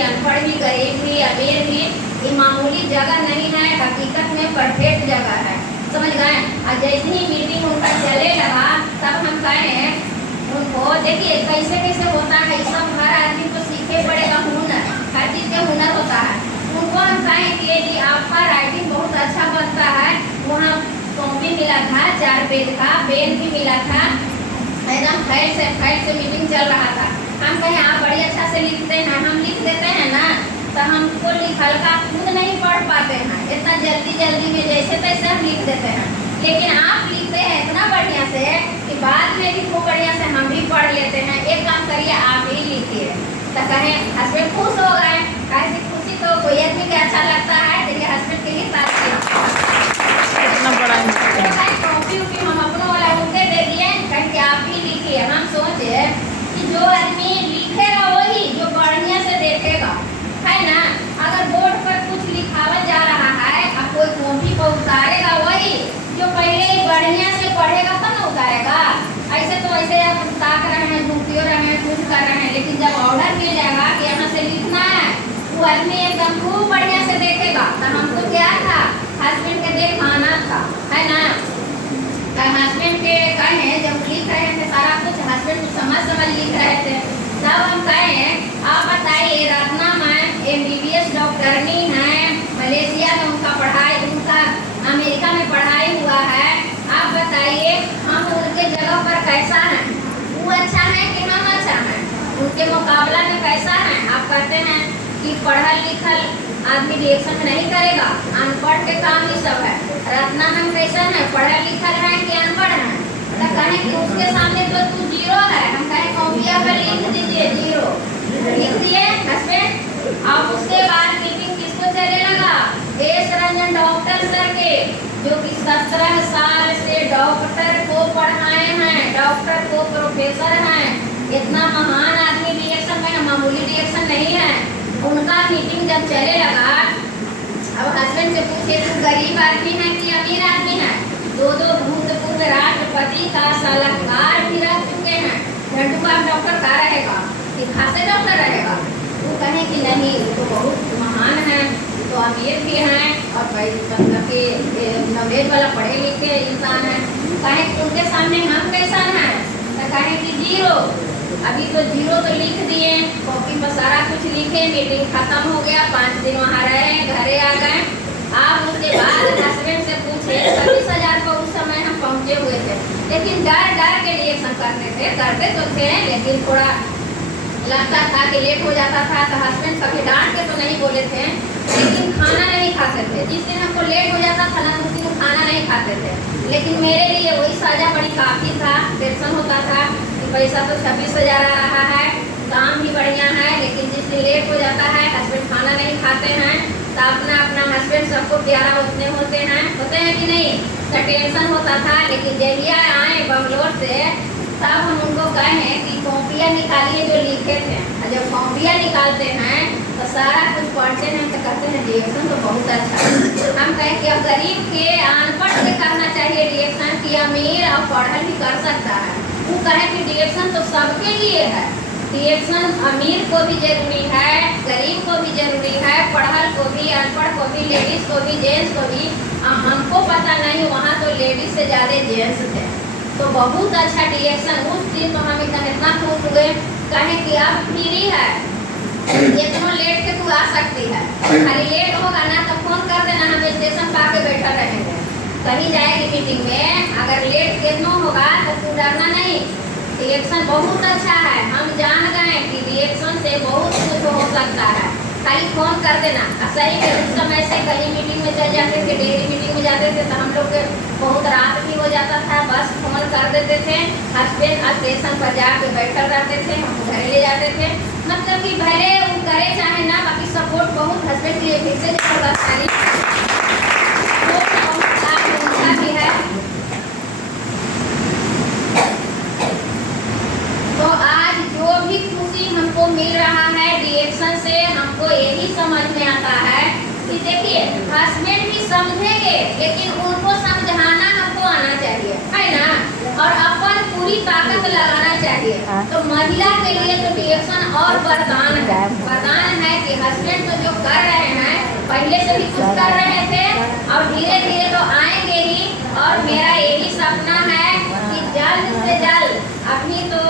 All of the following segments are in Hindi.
अनपढ़ भी, गरीब भी, अमीर भी, ये मामूली जगह नहीं है, हकीकत में परफेक्ट जगह है। समझ गए। और जैसे ही मीटिंग उनका चले लगा तब हम कहे उनको, देखिए कैसे कैसे होता है, सब हर आदमी को सीखे पड़ेगा हुनर, हर चीज़ का हुनर होता है। उनको हम कहें कि जी आपका राइटिंग बहुत अच्छा बनता है। वहाँ कॉपी मिला था 4 पेज का, पेन भी मिला था, एकदम फाइल से मीटिंग चल रहा था। हम कहें आप बड़ी अच्छा से लिखते हैं, हम लिख देते हैं ना, तो हमको लिखल का खुद नहीं पढ़ पाते हैं, इतना जल्दी में जैसे तैसे हम लिख देते हैं। लेकिन आप लिखते हैं इतना बढ़िया से कि बाद में भी खूब बढ़िया से हम भी पढ़ लेते हैं। एक काम करिए, आप ही लिखिए। तो कहें हस्बैंड खुश हो गए, कैसी खुशी तो कोई आदमी को अच्छा लगता है। देखिए हस्बैंड के लिए कॉपी उपी हम अपनों वाला उनके दे दिए, कहीं कि आप ही लिखिए। हम सोचे कि जो आदमी लिखेगा वही जो बढ़िया से देखेगा, है ना। अगर बोर्ड पर कुछ लिखावा जा रहा है और कोई कॉपी पर उतारेगा वही जो पहले ही बढ़िया से पढ़ेगा तब ना उतारेगा। ऐसे तो ऐसे आप ताक रहे हैं, घूमते रहे हैं, कुछ कर रहे हैं, लेकिन जब ऑर्डर मिल जाएगा कि यहाँ से लिखना है, वो आदमी एकदम खूब बढ़िया से देखेगा। तो हमको क्या था, हस्बैंड के देखाना था, है ना। हस्बैंड के कहे जब लिख रहे थे सारा कुछ, हस्बैंड समझ लिख रहे थे, तब हम कहे आप बताइए रत्ना मैम MBBS डॉक्टरनी है, मलेशिया में उनका पढ़ाई, उनका अमेरिका में पढ़ाई हुआ है। आप बताइए हम उनके जगह पर कैसा है, वो अच्छा है कि हम अच्छा हैं, उनके मुकाबला में कैसा है। आप कहते हैं कि पढ़ल लिखल आदमी रिएक्शन नहीं करेगा, अनपढ़ के काम ही सब है। रत्ना हम कैसा है, पढ़ल लिखल है कि अनपढ़ है। तो कहें कि उसके सामने तो तू जीरो है। हम कहें कॉपिया पर लिख दीजिए जीरो, लिख दिए हस्बैंड। अब उसके बाद मीटिंग किसको चले लगा, एस रंजन डॉक्टर सर के, जो कि 17 साल से डॉक्टर को पढ़ाए हैं, डॉक्टर को प्रोफेसर हैं। इतना महान आदमी रिएक्शन में, मामूली रिएक्शन नहीं है। उनका मीटिंग जब चले लगा, अब हस्बैंड से पूछे तू गरीब आदमी है कि अमीर आदमी है। 2 भूतपूर्व राष्ट्रपति का सलाहकार भी रह चुके हैं। झंडू का डॉक्टर का रहेगा कि खासे डॉक्टर रहेगा। वो कहे कि नहीं वो तो बहुत महान है, तो अमीर भी हैं और नॉलेज वाला पढ़े लिखे इंसान है। कहे कि उनके सामने हम कैसा हैं, तो कहे कि जीरो। अभी तो जीरो तो लिख दिए, कॉपी पर सारा कुछ लिखे, मीटिंग खत्म हो गया, 5 दिन वहाँ रहे, घरे आ गए। आप उसके बाद हस्बैंड से पूछे 26,000 पर उस समय हम पहुँचे हुए थे, लेकिन डर के रिएक्शन करते थे, करते तो थे, लेकिन थोड़ा लगता था कि लेट हो जाता था। तो हस्बैंड कभी डांट के तो नहीं बोले थे, लेकिन खाना नहीं खाते थे। जिस दिन हमको लेट हो जाता था ना, उस दिन खाना नहीं खाते थे। लेकिन मेरे लिए वही साजा बड़ी काफ़ी था, टेंशन होता था कि पैसा तो 26,000 आ रहा है, काम भी बढ़िया है, लेकिन जिस दिन लेट हो जाता है हस्बैंड खाना नहीं खाते हैं, तो अपना हस्बैंड सबको प्यारा उतने होते हैं कि नहीं, तो टेंशन होता था। लेकिन जहिया आए बंगलोर से, तब हम उनको कहें कि कॉपियाँ निकालिए जो लिखे थे। और जब कॉपियाँ निकालते हैं तो सारा कुछ पढ़ते हैं, तो कहते हैं रिएक्शन तो बहुत अच्छा है। हम कहें कि अब गरीब के अनपढ़ से करना चाहिए रिएक्शन, कि अमीर और पढ़ल भी कर सकता है। वो कहें कि रिएक्शन तो सबके लिए है, रिएक्शन अमीर को भी जरूरी है, गरीब को भी जरूरी है, पढ़ल को भी, अनपढ़ को भी, लेडीज़ को भी, जेंट्स को भी। हमको पता नहीं, वहाँ तो लेडीज़ से ज़्यादा जेंट्स थे, तो बहुत अच्छा रिएक्शन। उस दिन तो हम इतना खुश हुए, कहें कि अब फ्री है, इतना लेट के तू आ सकती है, खाली लेट होगा ना तो फोन कर देना, हम स्टेशन पर आके बैठा रहेंगे। कहीं जाएगी मीटिंग में, अगर लेट कितना होगा तो तू डरना नहीं। रिएक्शन बहुत अच्छा है, हम जान गए कि रिएक्शन से बहुत कुछ हो सकता है, खाली फोन कर देना। सही में उस समय से कहीं मीटिंग में चल जाते थे, डेली मीटिंग में जाते थे, तो हम लोग के बहुत रात भी हो जाता था, बस फोन कर देते थे, हस्बैंड स्टेशन पर जाके बैठल रहते थे, हम घर ले जाते थे। मतलब कि भले वो करे चाहे ना, बाकी सपोर्ट बहुत हस्बैंड के लिए फिर से भी है। तो आज जो भी खुशी हमको मिल रहा है रिएक्शन से, हमको यही समझ में आता है कि देखिए हस्बैंड भी समझेंगे, लेकिन उनको समझाना हमको आना चाहिए, है ना, और अपन पूरी ताकत लगाना चाहिए। तो महिला के लिए तो रिएक्शन और वरदान है कि कि हस्बैंड तो जो कर रहे हैं पहले से भी कुछ कर रहे थे और धीरे धीरे तो आएंगे ही। और मेरा यही सपना है कि जल्द से जल्द, अभी तो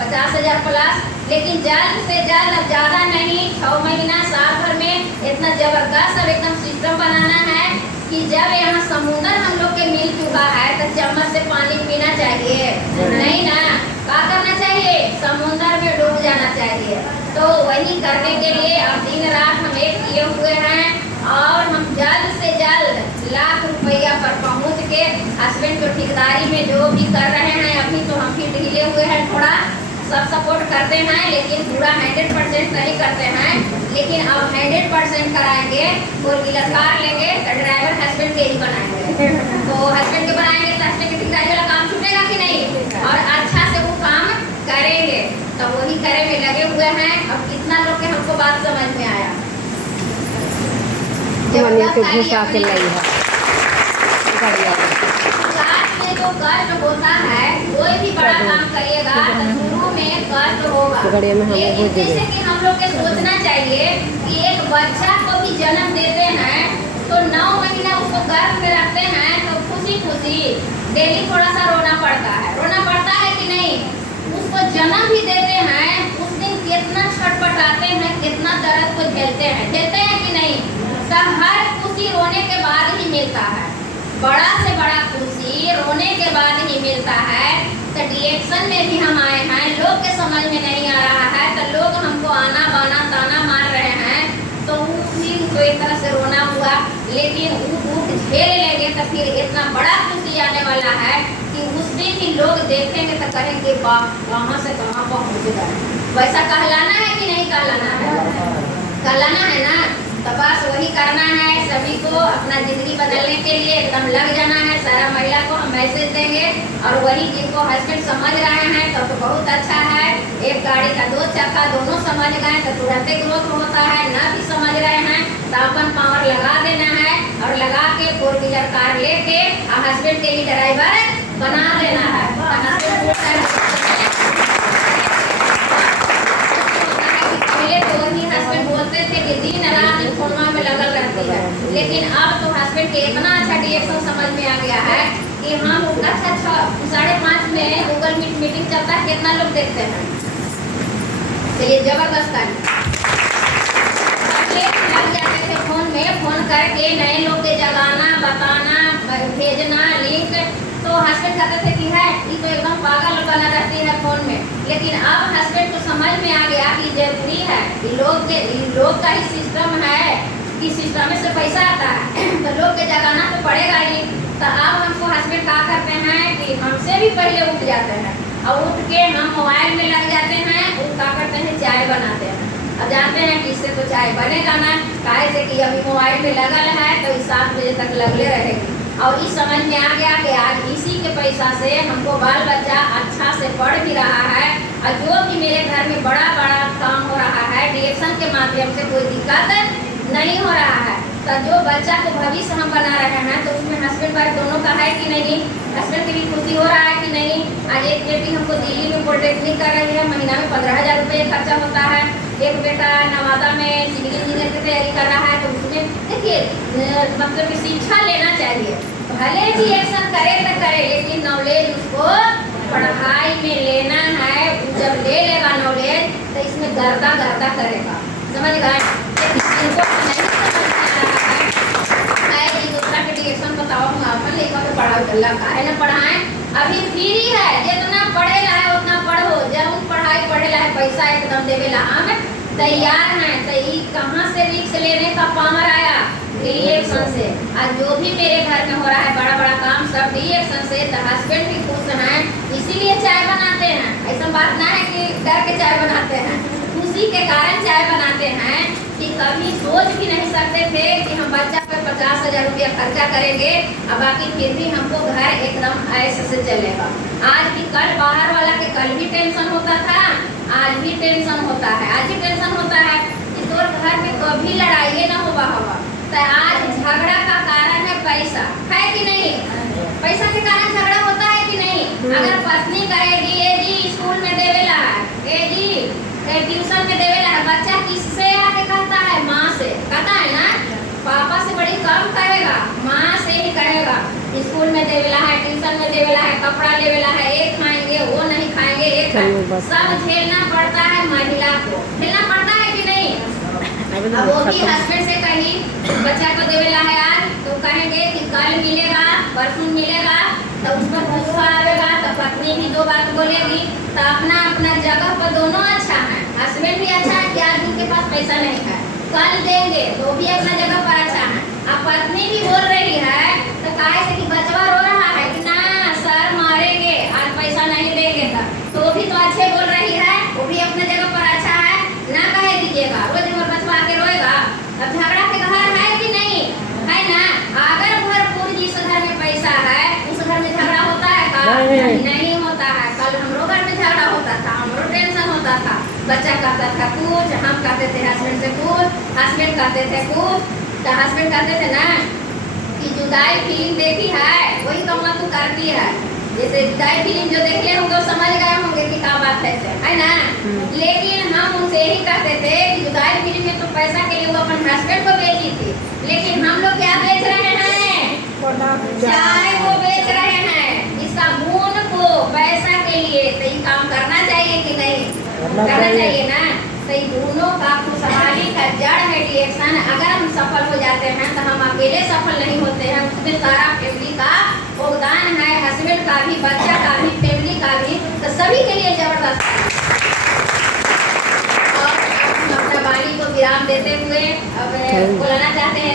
50,000 प्लस, लेकिन जल्द से जल्द, अब ज़्यादा नहीं, 6 महीना साल भर में इतना जबरदस्त अब एकदम सिस्टम बनाना है कि जब यहाँ समुद्र हम लोग के मिल चुका है तो चम्मच से पानी पीना चाहिए नहीं ना, क्या करना चाहिए, समुद्र में डूब जाना चाहिए। तो वही करने के लिए अब दिन रात हम एक किए हुए हैं और हम जल्द से जल्द लाख रुपया पर पहुँच के हस्बैंड को ठेकेदारी में जो भी कर रहे हैं, अभी तो हम भी ढीले हुए हैं, थोड़ा सब सपोर्ट करते हैं लेकिन पूरा 100% नहीं करते हैं, लेकिन अब 100% कराएंगे। 4 व्हीलर कार लेंगे तो ड्राइवर हस्बैंड के ही बनाएंगे, तो हस्बैंड के बनाएंगे तो हस्बैंड के ठेकेदारी वाला काम छूटेगा कि नहीं, और अच्छा से वो काम करेंगे। तो वही करे में लगे हुए हैं। अब कितना लोग के हमको बात समझ में आया, जो कष्ट होता है, कोई भी बड़ा काम करिएगा तो शुरू में कष्ट होगा, लेकिन जैसे कि हम लोग के सोचना चाहिए कि एक बच्चा को भी जन्म देते हैं तो 9 महीना उसको गर्भ में रखते हैं तो खुशी खुशी डेली थोड़ा सा रोना पड़ता है कि नहीं, उसको जन्म भी देते हैं, उस दिन कितना छटपटाते हैं, कितना दर्द को झेलते हैं कि नहीं। तो हर खुशी रोने के बाद ही मिलता है, बड़ा से बड़ा खुशी रोने के बाद ही मिलता है। तो रिएक्शन में भी हम आए हैं, लोग के समझ में नहीं आ रहा है तो लोग हमको आना बाना ताना मार रहे हैं, तो उस दिन तो एक तरह से रोना हुआ, लेकिन वो झेल लेंगे तो फिर इतना बड़ा खुशी आने वाला है कि उस दिन ही लोग देखेंगे तो कहेंगे वाह कहाँ से कहाँ पहुँच गए। वैसा कहलाना है कि नहीं कहलाना है ना। तो बस वही करना है, सभी को अपना ज़िंदगी बदलने के लिए एकदम लग जाना है। सारा महिला को हम मैसेज देंगे और वही जिनको हस्बैंड समझ रहे हैं तो बहुत अच्छा है। एक गाड़ी का 2 चक्का दोनों समझ गए तो तुरंत ग्रोथ होता है, ना भी समझ रहे हैं तो अपन पावर लगा देना है और लगा के 4 व्हीलर कार लेके हस्बैंड के ही ड्राइवर बना देना है। पहले तो वही हस्बैंड बोलते थे कि दिन रात फोनमा में लगल रहती है, लेकिन अब तो हस्बैंड के इतना अच्छा रिएक्शन समझ में आ गया है कि हम अच्छा 5:30 में गूगल मीटिंग चलता है, कितना लोग देखते हैं, तो ये जबरदस्त है। लग जाते थे फोन करके नए लोग के जगाना, बताना, भेजना लिंक, तो हस्बैंड कहते थे कि है ये तो एकदम पागल बना रहती है फोन में, लेकिन अब हस्बैंड को समझ में आ गया कि जरूरी है, लोग का ही सिस्टम है कि सिस्टम में से पैसा आता है तो लोग के जगाना तो पड़ेगा ही। तो अब हमको हस्बैंड क्या करते हैं कि हमसे भी पहले उठ जाते हैं और उठ के हम मोबाइल में लग जाते हैं, वो क्या करते हैं चाय बनाते हैं। अब जानते हैं कि इससे तो चाय बनेगा ना, काहे से कि अभी मोबाइल में लगल है तो 7 बजे तक लगले रहेगी। और इस समझ में आ गया कि आज इसी के पैसा से हमको बाल बच्चा अच्छा से पढ़ भी रहा है और जो भी मेरे घर में बड़ा बड़ा काम हो रहा है रिएक्शन के माध्यम से कोई दिक्कत नहीं हो रहा है। तो जो बच्चा को भविष्य हम बना रहे हैं तो उसमें हस्बैंड वाइफ दोनों का है कि नहीं, हस्बैंड की भी खुशी हो रहा है कि नहीं। आज एक बेटी हमको दिल्ली में पॉलिटेक्निक कर रही है, महीना में 15,000 रुपये खर्चा होता है। एक बेटा नवादा में सिविल इंजीनियर की तैयारी कर रहा है, तो उसमें देखिए मतलब कि शिक्षा लेना चाहिए, भले भी एक्शन करे तो करे, लेकिन नॉलेज उसको पढ़ाई में लेना है। जब ले लेगा नॉलेज तो इसमें गर्दा करेगा, समझ गए। इनको नहीं समझ में आ रहा है कि दूसरा के रिएक्शन बताओ, हम अपन लेकर तो पढ़ाओ चल काहे ना पढ़ाएं, अभी फ्री है, जितना पढ़ेला है उतना पढ़ो, जब पढ़ाई पढ़ेला है पैसा एकदम देवेला हम तैयार हैं। तो ये कहाँ से रिस्क लेने का पावर आया, रिएक्शन से। आज जो भी मेरे घर में हो रहा है बड़ा बड़ा काम सब रिएक्शन से। तो हस्बैंड भी खुश हैं, इसीलिए चाय बनाते हैं। ऐसा बात ना है कि डर के चाय बनाते हैं, खुशी के कारण चाय बनाते हैं कि कभी सोच भी नहीं सकते थे कि हम बच्चा पर 50,000 रुपया खर्चा करेंगे और बाकी फिर भी हमको घर एकदम ऐसे से चलेगा। आज भी कल बाहर वाला के कल भी टेंशन होता था, आज भी टेंशन होता है, आज भी टेंशन होता है कि तोर घर में कभी लड़ाई ना होगा हवा। तो आज झगड़ा का कारण है पैसा, है कि नहीं, पैसा के कारण झगड़ा होता है कि नहीं। अगर पत्नी कहेगी ए जी स्कूल में देवेला है, ए जी ट्यूशन में देवेला है, बच्चा किससे आके कहता है कपड़ा लेवेला है, एक खाएंगे, वो नहीं खाएंगे, एक खाएंगे। सब झेलना पड़ता है महिला को, झेलना पड़ता है कि नहीं? अब वो भी हस्बैंड से कही बच्चा को देवेला है आज, तो कहेंगे कि कल मिलेगा, परसों मिलेगा, तो उस पर गुस्सा आवेगा, तो पत्नी भी दो बात बोलेगी। तो अपना अपना जगह पर दोनों अच्छा है, हस्बैंड भी अच्छा है कि आज उनके पास पैसा नहीं है, कल देंगे, तो भी अपना जगह पर अच्छा है। अब पत्नी भी बोल रही है तो काहे से कि बचवा रो रहा है कि ना सर मारेंगे, आज पैसा नहीं देंगे, तो वो भी तो अच्छे बोल रही है, वो भी अपने जगह पर अच्छा है, ना कहे दीजिएगा। रोज हमारे बचवा आके रोएगा, अब झगड़ा के घर है कि नहीं है ना? अगर भरपूर जिस घर में पैसा है उस घर में झगड़ा होता है का? नहीं होता है। कल हमरो घर में झगड़ा होता था, हमरो टेंशन होता था, बच्चा कहता था कुछ, हम कहते थे हस्बैंड से कुछ, हस्बैंड कहते थे कुछ, तो हस्बैंड कहते थे ना कि जुदाई फिल्म देखी है वही तो मत तू करती है। जैसे जुदाई फिल्म जो देख ले होंगे वो समझ गए होंगे कि क्या बात है ना? लेकिन हम उनसे यही कहते थे कि जुदाई फिल्म में तो पैसा के लिए वो अपन हस्बैंड को बेची थी, लेकिन हम लोग क्या बेच रहे हैं? चाय को बेच रहे हैं, इसका गुण को पैसा के लिए। तो ये काम करना चाहिए कि नहीं? करना चाहिए ना। तो ये दोनों का खुशहाली का जड़ है रिएक्शन। अगर हम सफल हो जाते हैं तो हम अकेले सफल नहीं होते हैं, उसमें सारा फैमिली का योगदान है, हस्बैंड का भी, बच्चा का भी, फैमिली का भी, तो सभी के लिए जबरदस्त है। और अपना वाणी को विराम देते हुए अब बोलना चाहते हैं